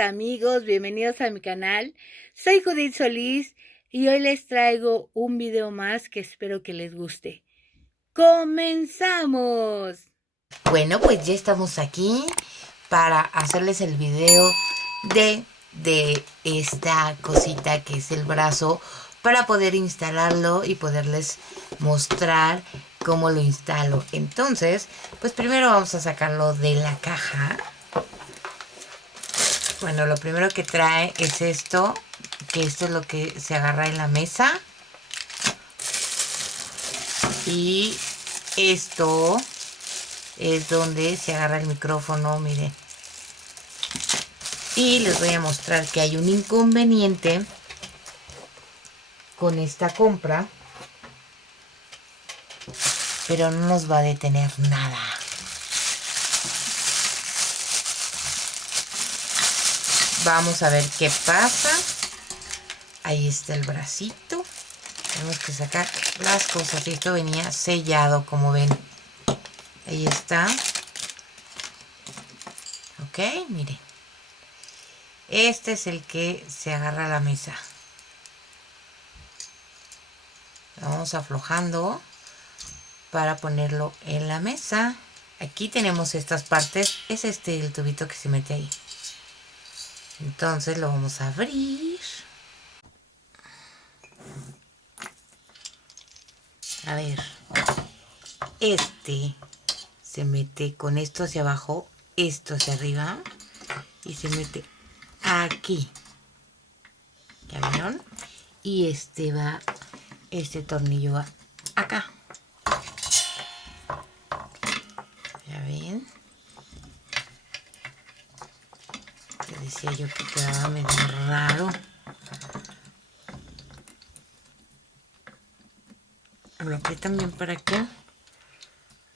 amigos, bienvenidos a mi canal. Soy Judith Solís y hoy les traigo un video más que espero que les guste. ¡Comenzamos! Bueno, pues ya estamos aquí para hacerles el video de esta cosita que es el brazo, para poder instalarlo y poderles mostrar cómo lo instalo. Entonces, pues primero vamos a sacarlo de la caja. Bueno, lo primero que trae es esto, que esto es lo que se agarra en la mesa. Y esto es donde se agarra el micrófono, miren. Y les voy a mostrar que hay un inconveniente con esta compra, pero no nos va a detener nada. Vamos a ver qué pasa. Ahí está el bracito. Tenemos que sacar las cosas. Y esto venía sellado, como ven. Ahí está. Ok, miren. Este es el que se agarra a la mesa. Vamos aflojando para ponerlo en la mesa. Aquí tenemos estas partes. Es el tubito que se mete ahí. Entonces lo vamos a abrir. A ver. Este se mete con esto hacia abajo, esto hacia arriba. Y se mete aquí. ¿Ya vieron? Y este tornillo va acá. ¿Ya ven? Les decía yo que quedaba medio raro. Lo aprietan bien para que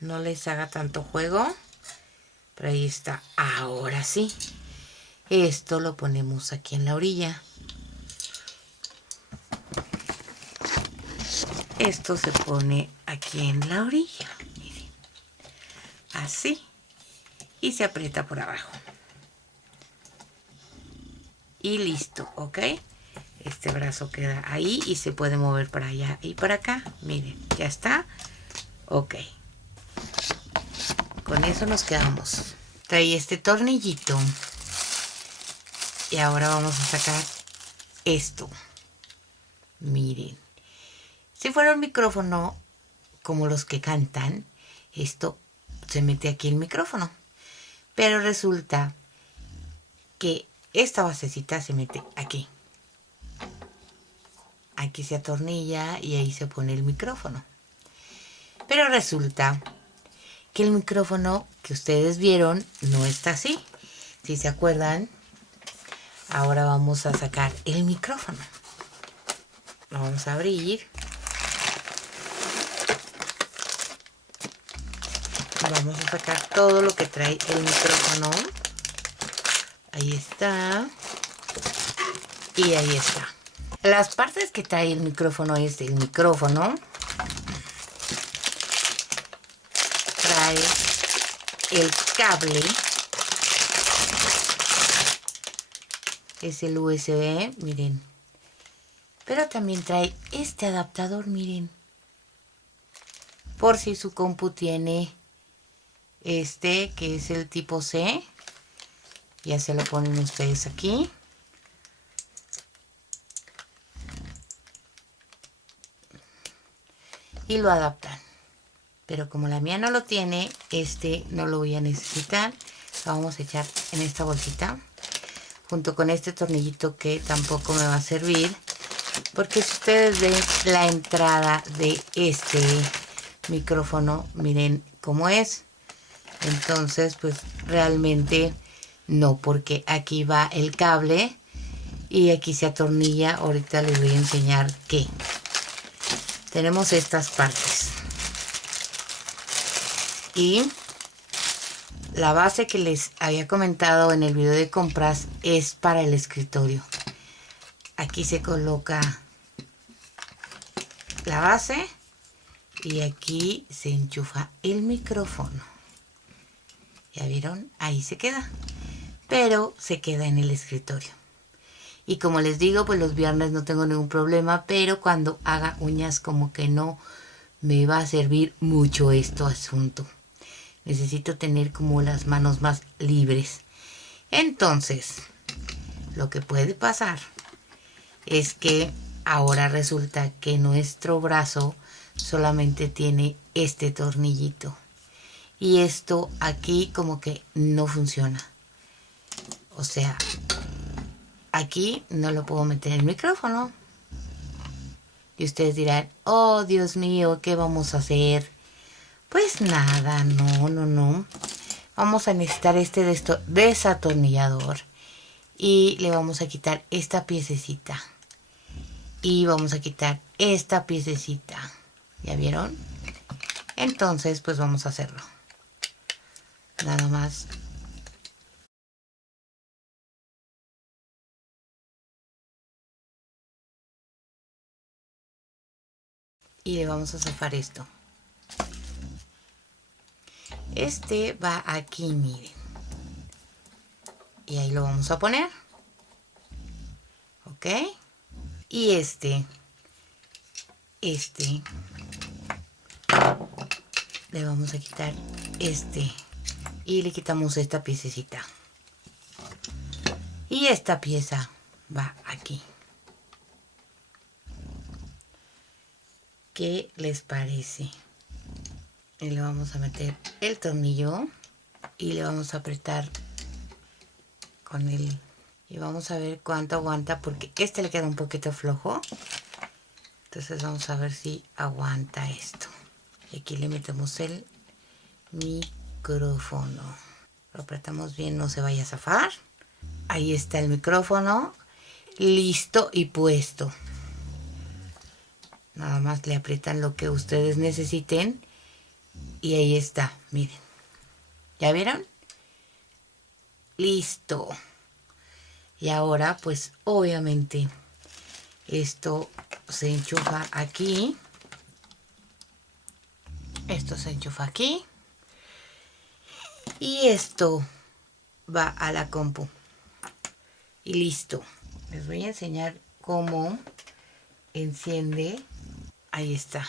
no les haga tanto juego. Pero ahí está. Ahora sí. Esto lo ponemos aquí en la orilla. Esto se pone aquí en la orilla. Miren. Así. Y se aprieta por abajo. Y listo, ¿ok? Este brazo queda ahí y se puede mover para allá y para acá. Miren, ya está. Ok. Con eso nos quedamos. Trae este tornillito. Y ahora vamos a sacar esto. Miren. Si fuera un micrófono como los que cantan, esto se mete aquí el micrófono. Pero resulta que esta basecita se mete aquí. Aquí se atornilla y ahí se pone el micrófono. Pero resulta que el micrófono que ustedes vieron no está así. Si se acuerdan, ahora vamos a sacar el micrófono. Lo vamos a abrir. Vamos a sacar todo lo que trae el micrófono. Ahí está. Y ahí está. Las partes que trae el micrófono es el micrófono. Trae el cable. Es el USB, miren. Pero también trae este adaptador, miren. Por si su compu tiene que es el tipo C. Ya se lo ponen ustedes aquí. Y lo adaptan. Pero como la mía no lo tiene, no lo voy a necesitar. Lo vamos a echar en esta bolsita. Junto con este tornillito que tampoco me va a servir. Porque si ustedes ven la entrada de este micrófono, miren cómo es. Entonces, pues realmente no, porque aquí va el cable y aquí se atornilla. Ahorita les voy a enseñar qué. Tenemos estas partes. Y la base que les había comentado en el video de compras es para el escritorio. Aquí se coloca la base y aquí se enchufa el micrófono. ¿Ya vieron? Ahí se queda. pero se queda en el escritorio. Y como les digo, pues los viernes no tengo ningún problema, pero cuando haga uñas como que no me va a servir mucho este asunto. Necesito tener como las manos más libres. Entonces, lo que puede pasar es que ahora resulta que nuestro brazo solamente tiene este tornillito. Y esto aquí como que no funciona. O sea, aquí no lo puedo meter en el micrófono. Y ustedes dirán, oh Dios mío, ¿qué vamos a hacer? Pues nada, no. Vamos a necesitar este desatornillador. Y le vamos a quitar esta piececita. Y vamos a quitar esta piececita. ¿Ya vieron? Entonces, pues vamos a hacerlo. Nada más. Y le vamos a zafar esto. Este va aquí, miren. Y ahí lo vamos a poner. ¿Ok? Y este. Le vamos a quitar este. Y le quitamos esta piececita. Y esta pieza va aquí. ¿Qué les parece? Y le vamos a meter el tornillo y le vamos a apretar con él. Y vamos a ver cuánto aguanta, porque este le queda un poquito flojo. Entonces vamos a ver si aguanta esto. Y aquí le metemos el micrófono. Lo apretamos bien, no se vaya a zafar. Ahí está el micrófono. Listo y puesto. Nada más le aprietan lo que ustedes necesiten. Y ahí está, miren. ¿Ya vieron? Listo. Y ahora, pues obviamente, esto se enchufa aquí. Esto se enchufa aquí. Y esto va a la compu. Y listo. Les voy a enseñar cómo enciende. Ahí está.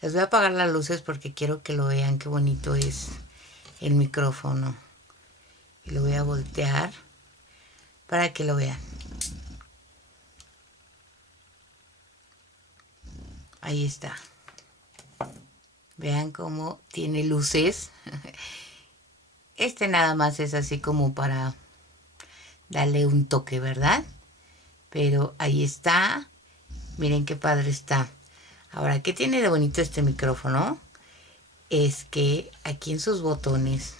Les voy a apagar las luces porque quiero que lo vean qué bonito es el micrófono. Y lo voy a voltear para que lo vean. Ahí está. Vean cómo tiene luces. Este nada más es así como para darle un toque, ¿verdad? Pero ahí está. Miren qué padre está. Ahora, ¿qué tiene de bonito este micrófono? Es que aquí en sus botones,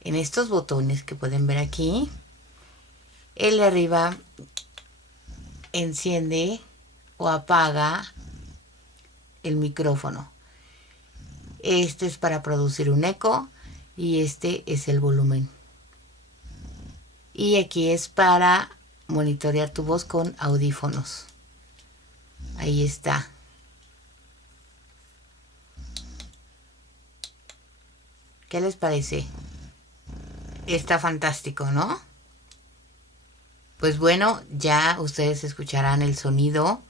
en estos botones que pueden ver aquí, el de arriba enciende o apaga el micrófono. Este es para producir un eco y este es el volumen. Y aquí es para monitorear tu voz con audífonos. Ahí está. ¿Qué les parece? Está fantástico, ¿no? Pues bueno, ya ustedes escucharán el sonido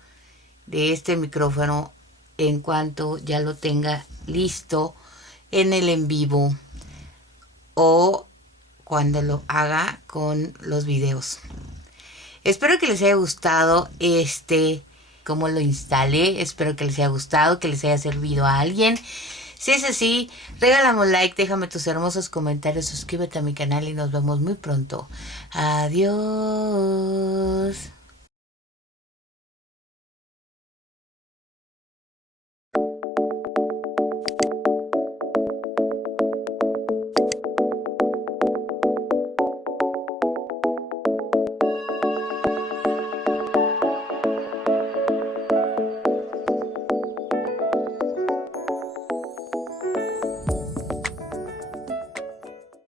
de este micrófono en cuanto ya lo tenga listo en el en vivo o cuando lo haga con los videos. Espero que les haya gustado cómo lo instalé. Espero que les haya gustado, que les haya servido a alguien. Si es así, regálame un like, déjame tus hermosos comentarios, suscríbete a mi canal y nos vemos muy pronto. Adiós.